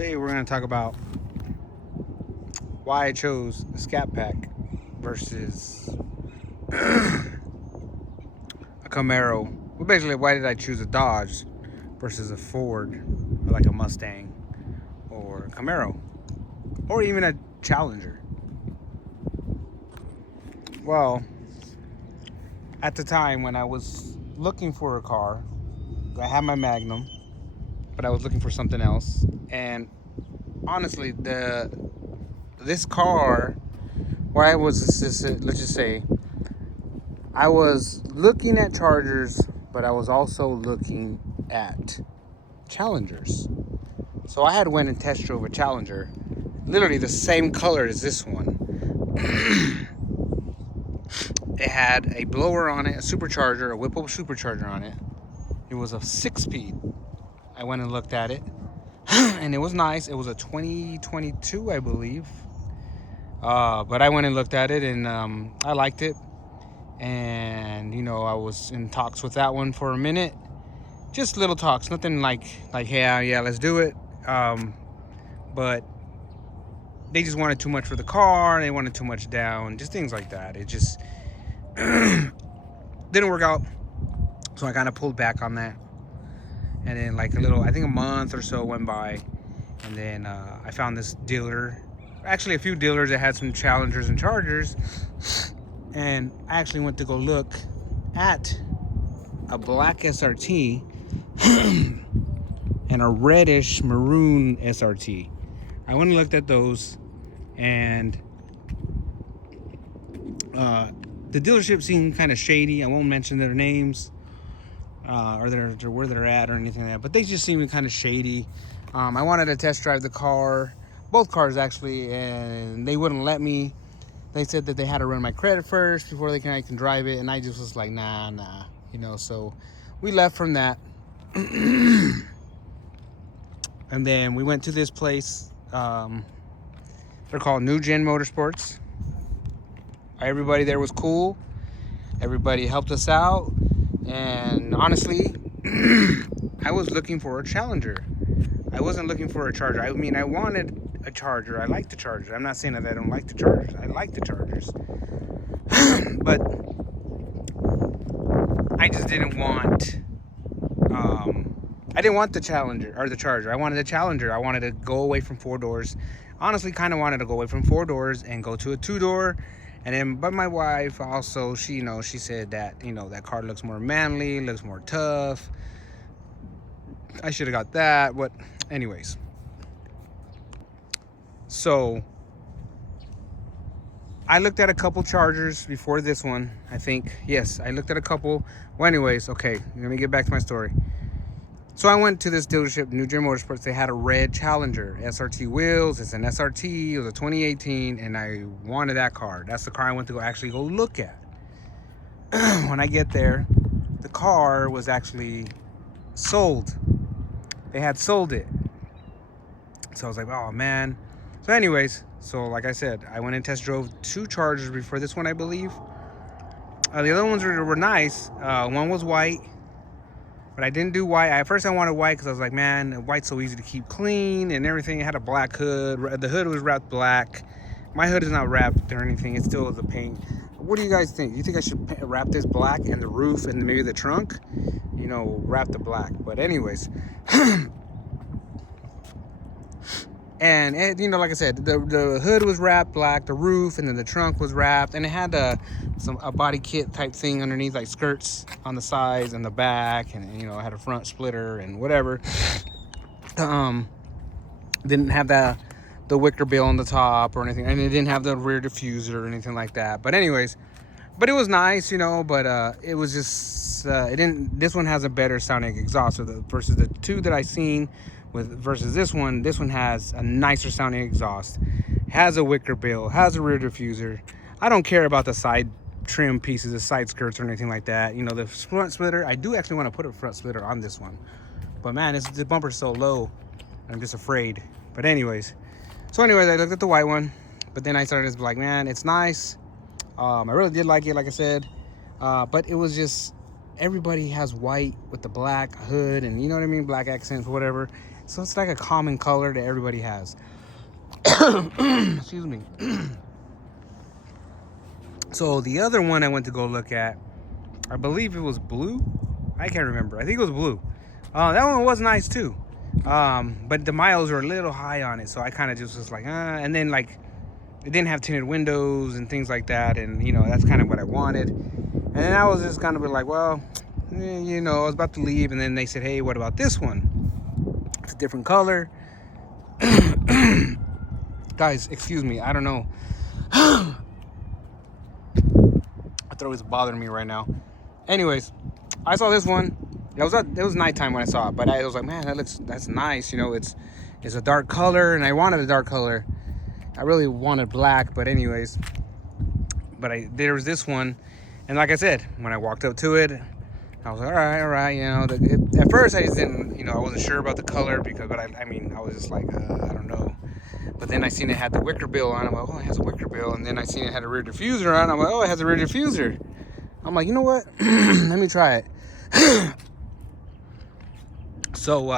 Today we're going to talk about why I chose a Scat Pack versus a Camaro. Well, basically, why did I choose a Dodge versus a Ford, or like a Mustang, or a Camaro, or even a Challenger? Well, at the time when I was looking for a car, I had my Magnum, but I was looking for something else. And honestly, this car, where I was, let's just say, I was looking at Chargers, but I was also looking at Challengers. So I had went and test drove a Challenger, literally the same color as this one. It had a blower on it, a supercharger, a Whipple supercharger on it. It was a 6-speed. I went and looked at it, and it was nice. It was a 2022, I believe. But I went and looked at it, and I liked it. And I was in talks with that one for a minute. Just little talks, nothing like yeah, let's do it. But they just wanted too much for the car. They wanted too much down, just things like that. It just didn't work out. So I kind of pulled back on that. And then I think a month or so went by. And then I found this dealer, actually a few dealers that had some Challengers and Chargers. And I actually went to go look at a black SRT and a reddish maroon SRT. I went and looked at those, and the dealership seemed kind of shady. I won't mention their names or where they're at or anything like that, but they just seemed kind of shady. I wanted to test drive the car, both cars actually, and they wouldn't let me. They said that they had to run my credit first before I can drive it, and I just was like, nah, so we left from that. And then we went to this place. They're called New Gen Motorsports. Everybody there was cool. Everybody helped us out. And honestly, I was looking for a Challenger. I wasn't looking for a Charger. I mean, I wanted a Charger. I like the Charger. I'm not saying that I don't like the Chargers. I like the Chargers. But I just didn't want I didn't want the Challenger or the Charger. I wanted a Challenger. I wanted to go away from 4 doors. Honestly, kind of wanted to go away from 4 doors and go to a 2-door. And then, but my wife also, she said that, that car looks more manly, looks more tough. I should have got that, but anyways. So I looked at a couple Chargers before this one, I think. Yes, I looked at a couple. Well, anyways, okay, let me get back to my story. So I went to this dealership, New Gen Motorsports. They had a red Challenger, SRT wheels. It's an SRT. It was a 2018, and I wanted that car. That's the car I went to actually go look at. When I get there, the car was actually sold. They had sold it. So I was like, oh, man. So anyways, like I said, I went and test drove 2 Chargers before this one, I believe. The other ones were nice. One was white. But I didn't do white. At first I wanted white because I was like, man, white's so easy to keep clean and everything. It had a black hood. The hood was wrapped black. My hood is not wrapped or anything. It still is a paint. What do you guys think? You think I should wrap this black and the roof and maybe the trunk? Wrap the black. But anyways. And like I said, the hood was wrapped black, the roof, and then the trunk was wrapped, and it had a body kit type thing underneath, like skirts on the sides and the back, and it had a front splitter and whatever. Didn't have the wicker bill on the top or anything, and it didn't have the rear diffuser or anything like that. But anyways, but it was nice, but it was just it didn't. This one has a better sounding exhaust versus the 2 that I seen. Versus this one has a nicer sounding exhaust, has a wicker bill, has a rear diffuser. I don't care about the side trim pieces, the side skirts or anything like that. The front splitter, I do actually want to put a front splitter on this one, but man, the bumper's so low, I'm just afraid. But anyways, I looked at the white one, but then I started to be like, man, it's nice. I really did like it, like I said, but it was just, everybody has white with the black hood and black accents, whatever. So it's like a common color that everybody has. Excuse me. So the other one I went to go look at, I believe it was blue. I can't remember. I think it was blue. That one was nice too. But the miles were a little high on it, so I kind of just was like, and then like it didn't have tinted windows and things like that, and you know, that's kind of what I wanted. And then I was just kind of like, well, you know, I was about to leave, and then they said, hey, what about this one? It's a different color. Guys, excuse me, I don't know. My throat is bothering me right now. Anyways, I saw this one. It was nighttime when I saw it, but I was like, man, that's nice. You know, it's a dark color, and I wanted a dark color. I really wanted black, but anyways, there was this one, and like I said, when I walked up to it, I was like, all right, you know. At first, I just didn't, you know, I wasn't sure about the color but I mean, I was just like, I don't know. But then I seen it had the wicker bill on. I'm like, oh, it has a wicker bill. And then I seen it had a rear diffuser on. I'm like, oh, it has a rear diffuser. I'm like, you know what? Let me try it. So,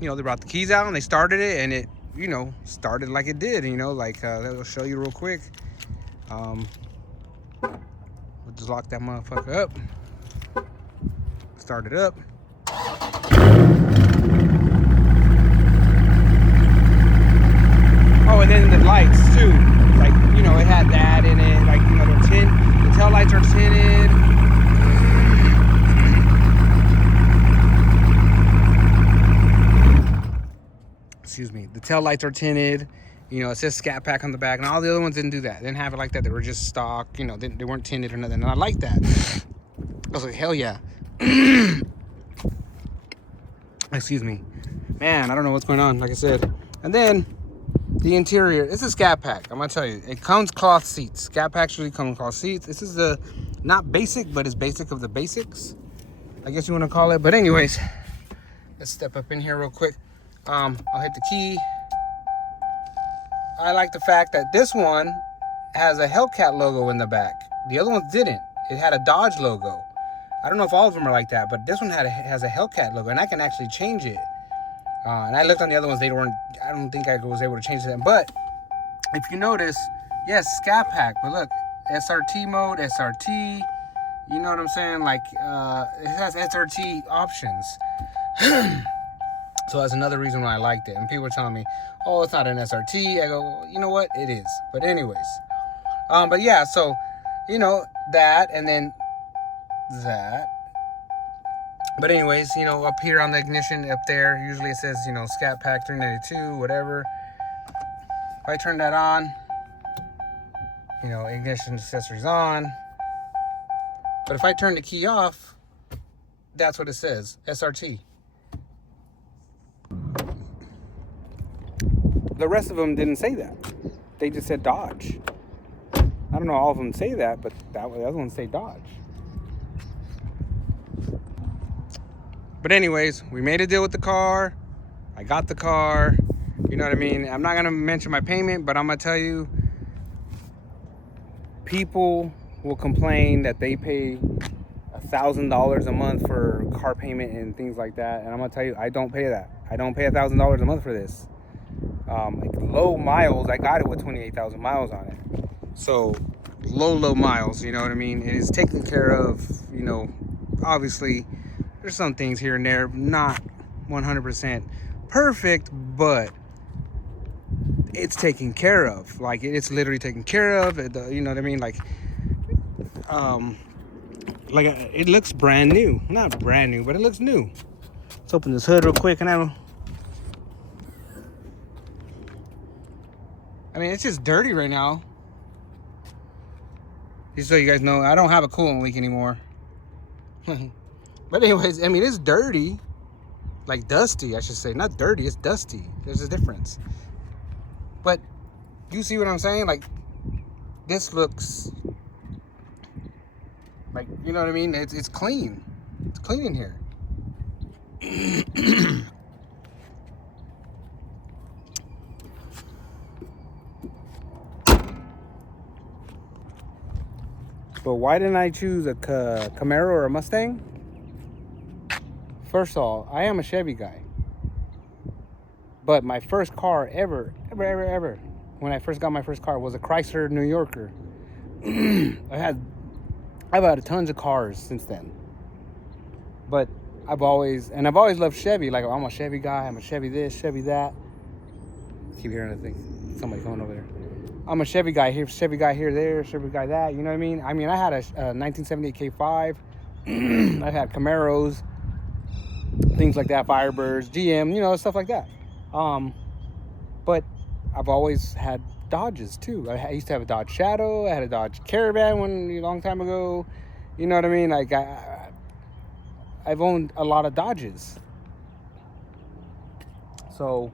you know, they brought the keys out and they started it, and it, you know, started like it did, you know, like, that'll show you real quick. We'll just lock that motherfucker up. Start it up. Oh, and then the lights too. Like, you know, it had that in it. Like, you know, the tail lights are tinted. Excuse me. The tail lights are tinted. You know, it says Scat Pack on the back, and all the other ones didn't do that. They didn't have it like that. They were just stock. You know, they weren't tinted or nothing. And I like that. I was like, hell yeah. Excuse me. Man, I don't know what's going on, like I said. And then the interior, it's a Scat Pack. I'm gonna tell you, it comes cloth seats. Scat Packs really come with cloth seats. This is the not basic, but it's basic of the basics, I guess you want to call it. But anyways, let's step up in here real quick. I'll hit the key. I like the fact that this one has a Hellcat logo in the back. The other ones didn't. It had a Dodge logo. I don't know if all of them are like that, but this one has a Hellcat logo, and I can actually change it. And I looked on the other ones; they weren't. I don't think I was able to change them. But if you notice, yes, Scat Pack. But look, SRT mode, SRT. You know what I'm saying? Like, it has SRT options. So that's another reason why I liked it. And people were telling me, "Oh, it's not an SRT." I go, well, you know what? It is. But anyways, but yeah. So, you know that, and then that. But anyways, you know, up here on the ignition, up there, usually it says, you know, Scat Pack 392, whatever. If I turn that on, you know, ignition accessories on. But if I turn the key off, that's what it says, SRT. The rest of them didn't say that. They just said Dodge. I don't know all of them say that, but the other ones say Dodge. But anyways, we made a deal with the car. I got the car. You know what I mean? I'm not going to mention my payment, but I'm going to tell you, people will complain that they pay $1,000 a month for car payment and things like that. And I'm going to tell you, I don't pay that. I don't pay $1,000 a month for this. Like low miles, I got it with 28,000 miles on it. So low miles, you know what I mean? It is taken care of, you know, obviously. There's some things here and there, not 100% perfect, but it's taken care of. Like, it's literally taken care of. You know what I mean? Like it looks brand new. Not brand new, but it looks new. Let's open this hood real quick, and I mean, it's just dirty right now. Just so you guys know, I don't have a coolant leak anymore. But anyways, I mean, it's dirty. Like dusty, I should say. Not dirty, it's dusty. There's a difference. But you see what I'm saying? Like, this looks like, you know what I mean? It's clean. It's clean in here. But why didn't I choose a Camaro or a Mustang? First of all, I am a Chevy guy. But my first car ever, when I first got my first car, was a Chrysler New Yorker. I've had tons of cars since then. But I've always loved Chevy. Like, I'm a Chevy guy. I'm a Chevy this, Chevy that. Keep hearing the thing. Somebody coming over there. I'm a Chevy guy here, Chevy guy here, there, Chevy guy that. You know what I mean? I had a 1978 K5. I had Camaros, things like that, Firebirds, GM, you know, stuff like that. But I've always had Dodges too. I used to have a Dodge Shadow. I had a Dodge Caravan a long time ago. You know what I mean? Like, I've owned a lot of Dodges. So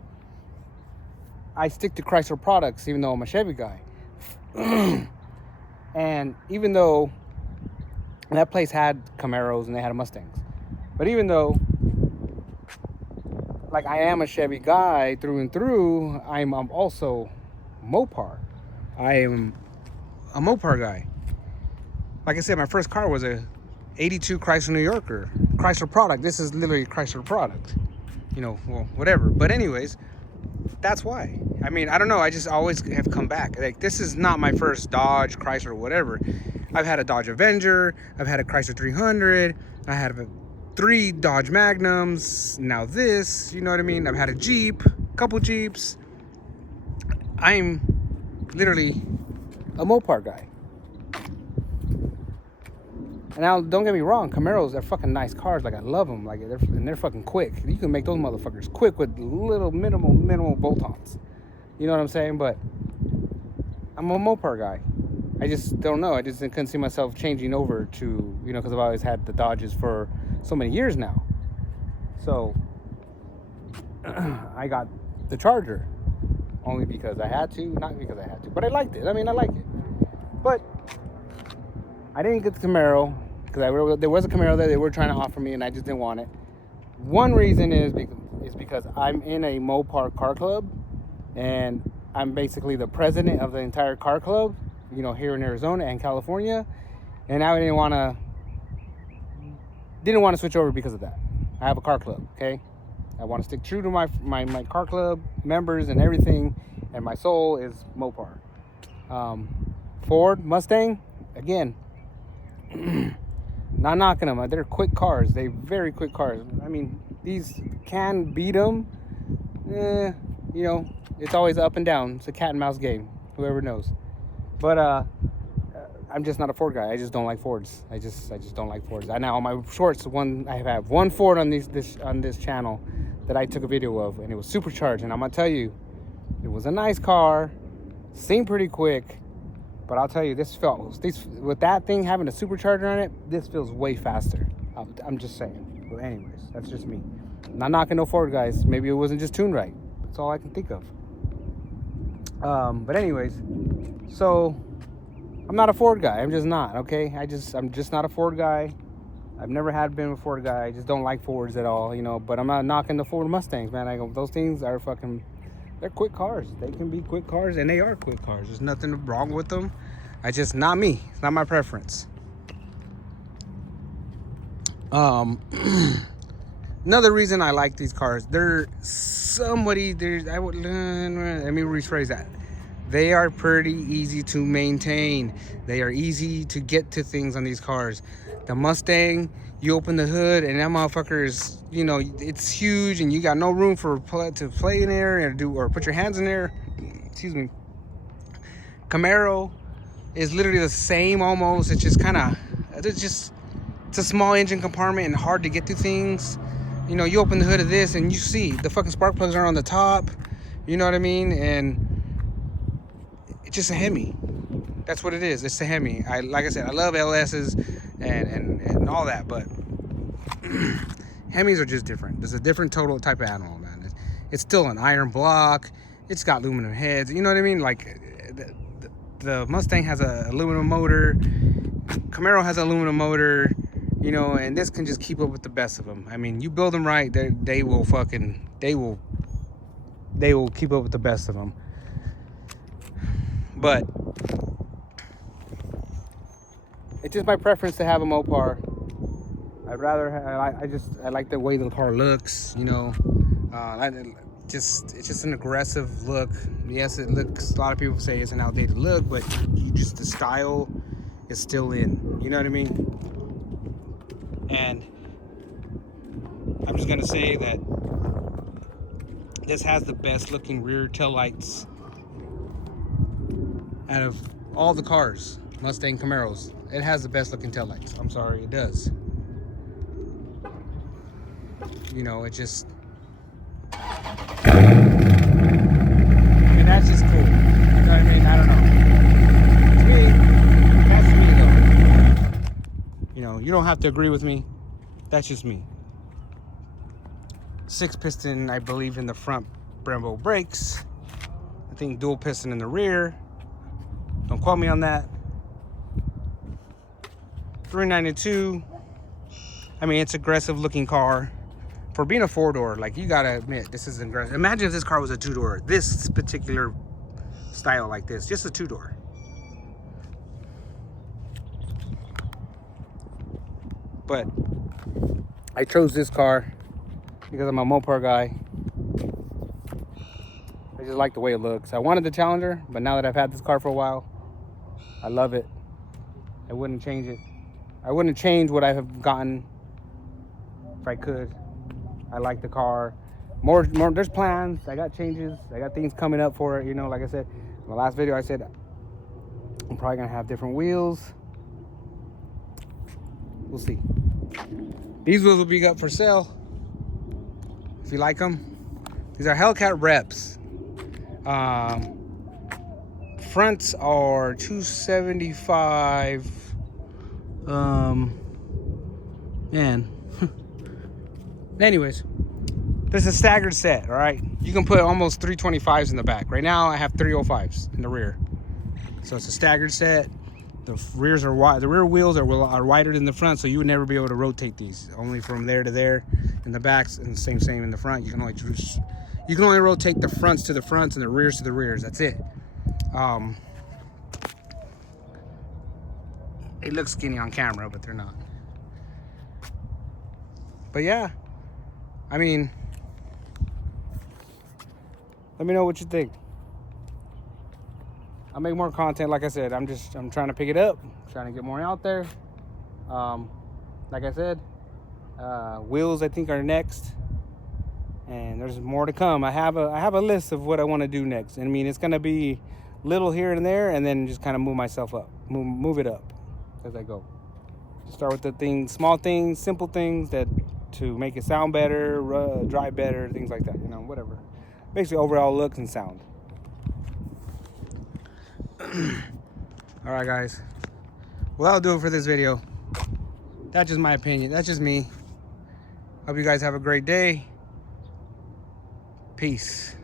I stick to Chrysler products, even though I'm a Chevy guy. And even though that place had Camaros and they had Mustangs, but even though, like, I am a Chevy guy through and through, I'm also Mopar. I am a Mopar guy. Like I said, my first car was a 82 Chrysler New Yorker. Chrysler product. This is literally a Chrysler product. You know, well, whatever. But anyways, that's why. I mean, I don't know. I just always have come back. Like, this is not my first Dodge, Chrysler, whatever. I've had a Dodge Avenger. I've had a Chrysler 300. I had 3 Dodge Magnums. Now this, you know what I mean? I've had a Jeep, a couple Jeeps. I'm literally a Mopar guy. And now, don't get me wrong, Camaros are fucking nice cars. Like, I love them. Like, they're fucking quick. You can make those motherfuckers quick with little minimal bolt-ons. You know what I'm saying? But I'm a Mopar guy. I just don't know. I just couldn't see myself changing over to, you know, because I've always had the Dodges for so many years now. So I got the Charger only because I had to, not because I had to, but I liked it. I mean, I like it. But I didn't get the Camaro because there was a Camaro that they were trying to offer me, and I just didn't want it. One reason is because I'm in a Mopar car club, and I'm basically the president of the entire car club, you know, here in Arizona and California, and I didn't want to switch over because of that. I have a car club, okay? I want to stick true to my car club members and everything, and my soul is Mopar. Ford Mustang, again, not knocking them. They're quick cars. They're very quick cars. I mean, these can beat them. You know, it's always up and down. It's a cat and mouse game. Whoever knows. But I'm just not a Ford guy. I just don't like Fords. I just don't like Fords. Now on my shorts, I have one Ford on this channel that I took a video of, and it was supercharged. And I'm gonna tell you, it was a nice car, seemed pretty quick. But I'll tell you, with that thing having a supercharger on it, this feels way faster. I'm just saying. But anyways, that's just me. I'm not knocking no Ford guys. Maybe it wasn't just tuned right. That's all I can think of. But anyways, so I'm not a Ford guy. I'm just not, okay? I'm just not a Ford guy. I've never been a Ford guy. I just don't like Fords at all, you know. But I'm not knocking the Ford Mustangs, man. Those things are they're quick cars. They can be quick cars, and they are quick cars. There's nothing wrong with them. Not me. It's not my preference. Another reason I like these cars, let me rephrase that. They are pretty easy to maintain. They are easy to get to things on these cars. The Mustang, you open the hood and that motherfucker is, you know, it's huge and you got no room to play in there or put your hands in there. Excuse me. Camaro is literally the same almost. It's just it's a small engine compartment and hard to get to things. You know, you open the hood of this and you see the fucking spark plugs are on the top. You know what I mean? And it's just a Hemi. That's what it is. It's a Hemi. Like I said, I love LS's and all that, but Hemis are just different. There's a different total type of animal, man. It's still an iron block. It's got aluminum heads. You know what I mean? Like the Mustang has a aluminum motor. Camaro has an aluminum motor. You know, and this can just keep up with the best of them. I mean, you build them right, they will keep up with the best of them. But it's just my preference to have a Mopar. I like the way the car looks, you know. it's just an aggressive look. Yes, it looks, a lot of people say it's an outdated look, but the style is still in, you know what I mean? And I'm just gonna say that this has the best looking rear tail lights out of all the cars, Mustang Camaros. It has the best looking tail lights. I'm sorry, it does. You know, it just, I mean, that's just cool. You know what I mean? I don't know. To me, that's me though. You know, you don't have to agree with me. That's just me. 6-piston, I believe, in the front Brembo brakes. I think dual piston in the rear. Don't quote me on that. 392. I mean, it's aggressive looking car. For being a 4-door, like, you gotta admit, this is aggressive. Imagine if this car was a 2-door. This particular style like this, just a 2-door. But I chose this car because I'm a Mopar guy. I just like the way it looks. I wanted the Challenger, but now that I've had this car for a while, I love it. I wouldn't change it. I wouldn't change what I have gotten if I could. I like the car. More, there's plans. I got changes. I got things coming up for it. You know, like I said, in the last video, I said I'm probably gonna have different wheels. We'll see. These wheels will be up for sale if you like them. These are Hellcat Reps. Fronts are 275. Man. Anyways, there's a staggered set, all right? You can put almost 325s in the back. Right now, I have 305s in the rear. So it's a staggered set. The rears are wide. The rear wheels are wider than the front, so you would never be able to rotate these. Only from there to there. In the backs, and the same in the front. You can only rotate the fronts to the fronts and the rears to the rears. That's it. They look skinny on camera, but they're not. But yeah, I mean, let me know what you think. I'll make more content. Like I said, I'm trying to pick it up, trying to get more out there. Like I said, wheels I think are next, and there's more to come. I have a list of what I want to do next. And I mean, it's gonna be little here and there, and then just kind of move myself up, move it up as I go. Start with the things, small things, simple things that to make it sound better, drive better, things like that. You know, whatever. Basically, overall looks and sound. All right, guys. Well, that'll do it for this video. That's just my opinion. That's just me. Hope you guys have a great day. Peace.